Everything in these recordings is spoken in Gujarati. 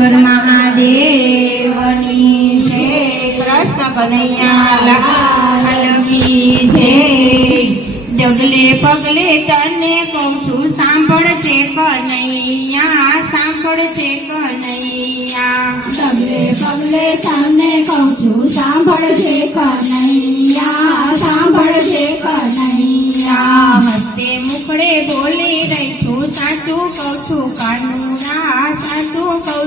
ઈશ્વર મહાદેવની જય. પગલે તને કહું છું સાંભળશે કનૈયા સાંભળશે કનૈયા ડગલે પગલે તને કહું છું સાંભળશે કનૈયા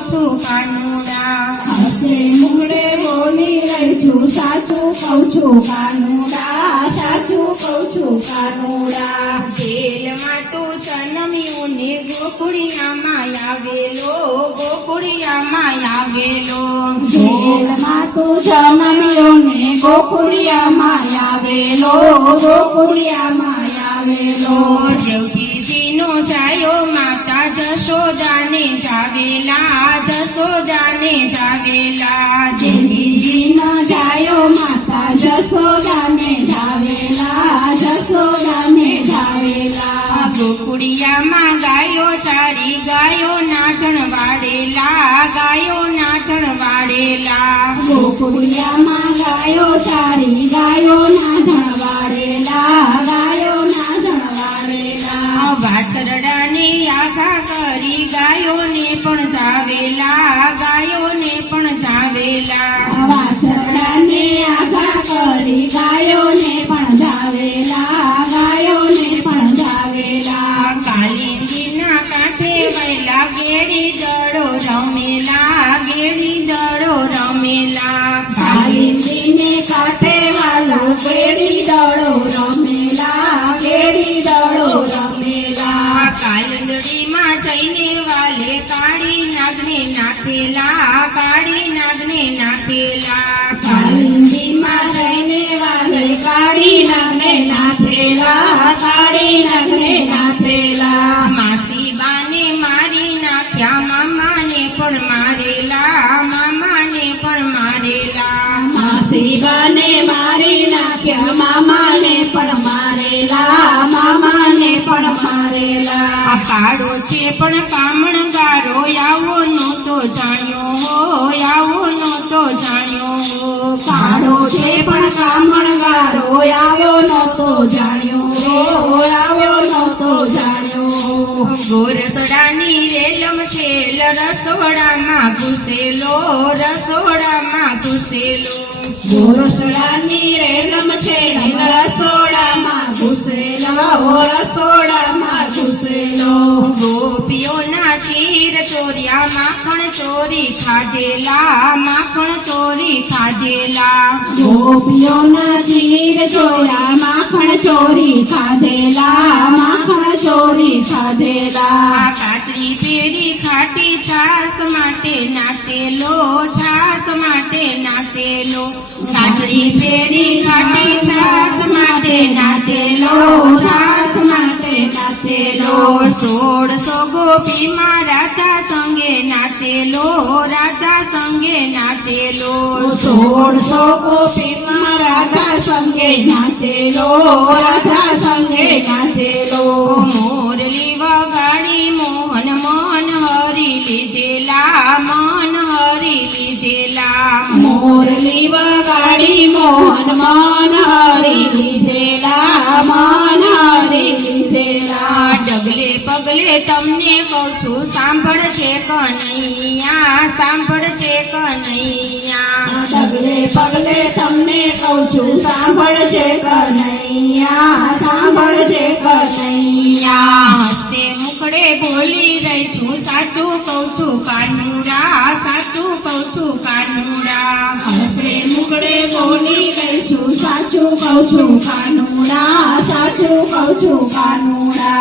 છું કાનુડા હાથે મુગડે બોલી રહી છું સાચું કહું છું કાનુડા સાચું કહું છું કાનુડા જેલમાં તું જન્મ્યું ને ગોકુળિયામાં આવેલો. ગોકુળિયામાં આવેલો જેલમાં તું જન્મ્યો ને ગોકુળિયામાં આવેલો ગોકુળિયામાં આવેલો દેવકીજીનો જાયો જશોદાને જાવેલા જશોદાને જાવેલા દેવીજીનો જાયો માતા જશોદાને ધાવેલા જશોદાને ગાયો ચારી ગાયો નાચણ વાળેલા ગાયો નાચણ વાળેલા. ગોકુળિયામાં કાલંદડીમાં જઈને વાલે કાળી નાગને નાખેલા કાળી નાગને નાથેલા કાલિંદીમાં જઈને વાલે કાળી નાગને નાથેલા કાળી નાગને નાથેલા માસી બાને મારી નાખ્યા મામાને પણ મારેલા મામાને પણ મારેલા. માસીબાને મારી નાખ્યા મામાને પણ મારેલા મામાને પણ મારેલા. આ પાડો છે પણ કામણગારો આવો નહોતો જાણ્યો હો આવો નહોતો જાણ્યો હો. પાડો છે પણ કામણગારો આવ્યો નહોતો જાણ્યો રો આવ્યો નહોતો જાણ્યો ગોરસડાની રેલમ છે રસોડામાં ઘૂસેલો રસોડામાં ઘૂસેલો. ગોરસડાની રેલમ છે રસોડામાં ઘૂસેલો રસોડામાં ઘૂસેલો. ગોપીઓના ચીર ચોર્યા, માખણ ચોરી ખાધેલા, માખણ ચોરી ખાધેલા. ગોપીઓના ચીર ચોર્યા, માખણ ચોરી ખાધેલા, માખણ ચોરી ખાધેલા. પેરી ખાટી છાસ માટે નાચેલો છાસ માટે નાચેલો કાચરી પેરી ખાટી છાસ માટે નાચેલો છાસ નાચેલો સોળસો ગોપીમાં રાધા સંગે નાચેલો રાધા સંગે નાચેલો. સોળસો ગોપીમાં રાધા સંગે નાચેલો રાધા સંગે નાચેલો. મોરલી વગાડી મોહન મન હરી લીધેલા મન હરી લીધેલા. મોરલી વગાડી મોહન મન સાંભળશે કનૈયા સાંભળશે કનૈયા. પગલે પગલે તમને કહું છું સાંભળશે કનૈયા સાંભળશે કનૈયા. હસ્તે મુખડે બોલી રહી છું સાચું કહું છું કાનુડા સાચું કહું છું કાનુડા. હસ્તે મુકડે બોલી રહી છું સાચું કહું છું કાનુડા સાચું કહું છું કાનુડા.